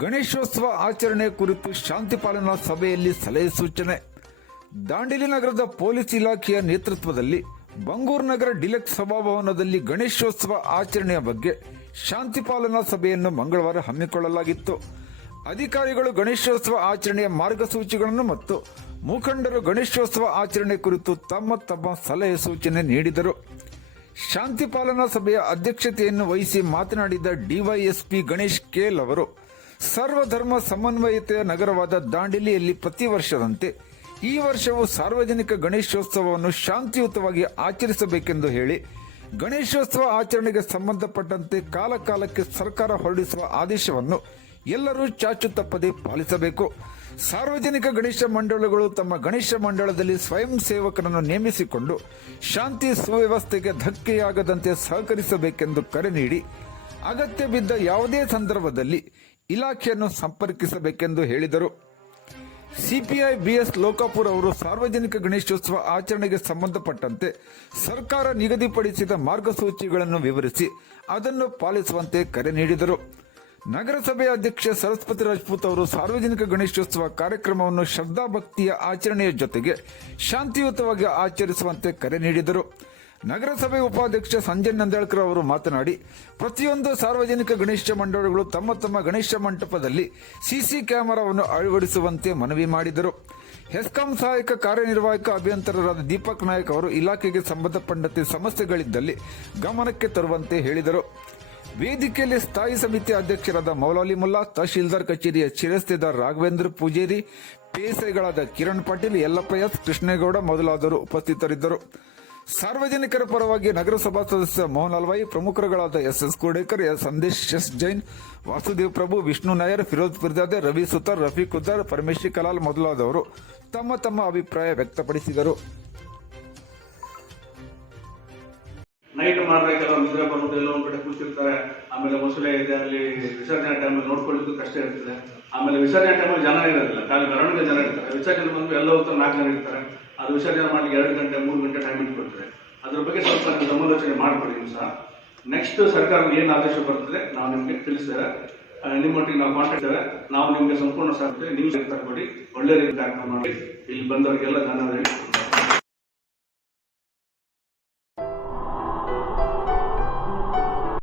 ಗಣೇಶೋತ್ಸವ ಆಚರಣೆ ಕುರಿತು ಶಾಂತಿ ಪಾಲನಾ ಸಭೆಯಲ್ಲಿ ಸಲಹೆ ಸೂಚನೆ. ದಾಂಡೇಲಿ ನಗರದ ಪೊಲೀಸ್ ಇಲಾಖೆಯ ನೇತೃತ್ವದಲ್ಲಿ ಬಂಗೂರು ನಗರ ಡಿಲೆಕ್ಸ್ ಸಭಾಭವನದಲ್ಲಿ ಗಣೇಶೋತ್ಸವ ಆಚರಣೆಯ ಬಗ್ಗೆ ಶಾಂತಿ ಪಾಲನಾ ಸಭೆಯನ್ನು ಮಂಗಳವಾರ ಹಮ್ಮಿಕೊಳ್ಳಲಾಗಿತ್ತು. ಅಧಿಕಾರಿಗಳು ಗಣೇಶೋತ್ಸವ ಆಚರಣೆಯ ಮಾರ್ಗಸೂಚಿಗಳನ್ನು ಮತ್ತು ಮುಖಂಡರು ಗಣೇಶೋತ್ಸವ ಆಚರಣೆ ಕುರಿತು ತಮ್ಮ ಸಲಹೆ ಸೂಚನೆ ನೀಡಿದರು. ಶಾಂತಿ ಪಾಲನಾ ಸಭೆಯ ಅಧ್ಯಕ್ಷತೆಯನ್ನು ವಹಿಸಿ ಮಾತನಾಡಿದ ಡಿವೈಎಸ್ಪಿ ಗಣೇಶ್ ಕೇಲ್ ಅವರು, ಸರ್ವಧರ್ಮ ಸಮನ್ವಯತೆಯ ನಗರವಾದ ದಾಂಡೇಲಿಯಲ್ಲಿ ಪ್ರತಿ ವರ್ಷದಂತೆ ಈ ವರ್ಷವೂ ಸಾರ್ವಜನಿಕ ಗಣೇಶೋತ್ಸವವನ್ನು ಶಾಂತಿಯುತವಾಗಿ ಆಚರಿಸಬೇಕೆಂದು ಹೇಳಿ, ಗಣೇಶೋತ್ಸವ ಆಚರಣೆಗೆ ಸಂಬಂಧಪಟ್ಟಂತೆ ಕಾಲಕಾಲಕ್ಕೆ ಸರ್ಕಾರ ಹೊರಡಿಸುವ ಆದೇಶವನ್ನು ಎಲ್ಲರೂ ಚಾಚು ತಪ್ಪದೆ ಪಾಲಿಸಬೇಕು. ಸಾರ್ವಜನಿಕ ಗಣೇಶ ಮಂಡಳಗಳು ತಮ್ಮ ಗಣೇಶ ಮಂಡಳದಲ್ಲಿ ಸ್ವಯಂ ಸೇವಕರನ್ನು ನೇಮಿಸಿಕೊಂಡು ಶಾಂತಿ ಸುವ್ಯವಸ್ಥೆಗೆ ಧಕ್ಕೆಯಾಗದಂತೆ ಸಹಕರಿಸಬೇಕೆಂದು ಕರೆ ನೀಡಿ, ಅಗತ್ಯ ಬಿದ್ದ ಯಾವುದೇ ಸಂದರ್ಭದಲ್ಲಿ ಇಲಾಖೆಯನ್ನು ಸಂಪರ್ಕಿಸಬೇಕೆಂದು ಹೇಳಿದರು. ಸಿಪಿಐ ಬಿಎಸ್ ಲೋಕಾಪುರ್ ಅವರು ಸಾರ್ವಜನಿಕ ಗಣೇಶೋತ್ಸವ ಆಚರಣೆಗೆ ಸಂಬಂಧಪಟ್ಟಂತೆ ಸರ್ಕಾರ ನಿಗದಿಪಡಿಸಿದ ಮಾರ್ಗಸೂಚಿಗಳನ್ನು ವಿವರಿಸಿ ಅದನ್ನು ಪಾಲಿಸುವಂತೆ ಕರೆ ನೀಡಿದರು. ನಗರಸಭೆಯ ಅಧ್ಯಕ್ಷ ಸರಸ್ವತಿ ರಾಜಪೂತ್ ಅವರು ಸಾರ್ವಜನಿಕ ಗಣೇಶೋತ್ಸವ ಕಾರ್ಯಕ್ರಮವನ್ನು ಶ್ರದ್ಧಾಭಕ್ತಿಯ ಆಚರಣೆಯ ಜೊತೆಗೆ ಶಾಂತಿಯುತವಾಗಿ ಆಚರಿಸುವಂತೆ ಕರೆ ನೀಡಿದರು. ನಗರಸಭೆ ಉಪಾಧ್ಯಕ್ಷ ಸಂಜಯ್ ನಂದೇಳ್ಕರ್ ಅವರು ಮಾತನಾಡಿ, ಪ್ರತಿಯೊಂದು ಸಾರ್ವಜನಿಕ ಗಣೇಶ ಮಂಡಳಗಳು ತಮ್ಮ ಗಣೇಶ ಮಂಟಪದಲ್ಲಿ ಸಿಸಿ ಕ್ಯಾಮೆರಾವನ್ನು ಅಳವಡಿಸುವಂತೆ ಮನವಿ ಮಾಡಿದರು. ಹೆಸ್ಕಾಂ ಸಹಾಯಕ ಕಾರ್ಯನಿರ್ವಾಹಕ ಅಭಿಯಂತರರಾದ ದೀಪಕ್ ನಾಯಕ್ ಅವರು ಇಲಾಖೆಗೆ ಸಂಬಂಧಪಟ್ಟಂತೆ ಸಮಸ್ಯೆಗಳಿದ್ದಲ್ಲಿ ಗಮನಕ್ಕೆ ತರುವಂತೆ ಹೇಳಿದರು. ವೇದಿಕೆಯಲ್ಲಿ ಸ್ಥಾಯಿ ಸಮಿತಿ ಅಧ್ಯಕ್ಷರಾದ ಮೌಲಾಲಿ ಮುಲ್ಲಾ, ತಹಶೀಲ್ದಾರ್ ಕಚೇರಿಯ ಶಿರಸ್ತೇದಾರ್ ರಾಘವೇಂದ್ರ ಪೂಜೇರಿ, ಪಿಎಸ್ಐಗಳಾದ ಕಿರಣ್ ಪಾಟೀಲ್, ಯಲ್ಲಪ್ಪ ಎಸ್, ಕೃಷ್ಣೇಗೌಡ ಮೊದಲಾದವರು ಉಪಸ್ಥಿತರಿದ್ದರು. ಸಾರ್ವಜನಿಕರ ಪರವಾಗಿ ನಗರಸಭಾ ಸದಸ್ಯ ಮೋಹನ್ ಅಲ್ವಾಯಿ, ಪ್ರಮುಖರುಗಳಾದ ಎಸ್ ಕೋಡೇಕರ್, ಸಂದೇಶ್ ಎಸ್ ಜೈನ್, ವಾಸುದೇವ್ ಪ್ರಭು, ವಿಷ್ಣು ನಾಯರ್, ಫಿರೋಜ್ ಪಿರ್ಜಾದೆ, ರವಿ ಸುತಾರ್, ರಫೀಕ್ ಉದ್ದಾರ್, ಪರಮೇಶಿ ಕಲಾಲ್ ಮೊದಲಾದವರು ತಮ್ಮ ಅಭಿಪ್ರಾಯ ವ್ಯಕ್ತಪಡಿಸಿದರು. ನೈಟ್ ಮಾಡಿದ್ರೆ ಕೆಲವು ನಿದ್ರೆ ಬಂದ್ಬಿಟ್ಟು ಎಲ್ಲ ಒಂದ್ ಕಡೆ ಕೂತಿರ್ತಾರೆ. ಆಮೇಲೆ ಮೊಸಳೆ ಇದೆ, ಅಲ್ಲಿ ವಿಸರ್ಜನೆ ಟೈಮಲ್ಲಿ ನೋಡ್ಕೊಳ್ಳಿಕ್ಕೂ ಕಷ್ಟ ಇರ್ತದೆ. ಆಮೇಲೆ ವಿಸರ್ಜನೆ ಟೈಮಲ್ಲಿ ಜನ ಇರೋದಿಲ್ಲ, ಖಾಲಿ ಮೆರವಣಿಗೆ ಜನ ಇರ್ತಾರೆ. ವಿಸರ್ಜನೆ ಬಂದು ಎಲ್ಲ ಹೋಗ್ತಾರೆ, 4 ಜನ ಇರ್ತಾರೆ. ಅದು ವಿಸರ್ಜನೆ ಮಾಡಲಿಕ್ಕೆ 2 ಗಂಟೆ 3 ಗಂಟೆ ಟೈಮ್ ಇಟ್ಕೊಡ್ತಾರೆ. ಅದ್ರ ಬಗ್ಗೆ ಸ್ವಲ್ಪ ಸಮಾಲೋಚನೆ ಮಾಡಿಕೊಡಿ ಸಹ. ನೆಕ್ಸ್ಟ್ ಸರ್ಕಾರದ ಏನು ಆದೇಶ ಬರ್ತದೆ ನಾವು ನಿಮ್ಗೆ ತಿಳಿಸ್ತೇವೆ. ನಿಮ್ಮೊಟ್ಟಿಗೆ ನಾವು ಕಾಂಟ್ಯಾಕ್ಟ್ ಇದ್ದೇವೆ. ನಾವು ನಿಮ್ಗೆ ಸಂಪೂರ್ಣ ಸಾಧ್ಯ ನೀವು ಕೊಡಿ, ಒಳ್ಳೆ ರೀತಿ ಕಾರ್ಯಕ್ರಮ ಮಾಡಿ ಇಲ್ಲಿ ಬಂದವರಿಗೆಲ್ಲ ಧನ್ಯವಾದ.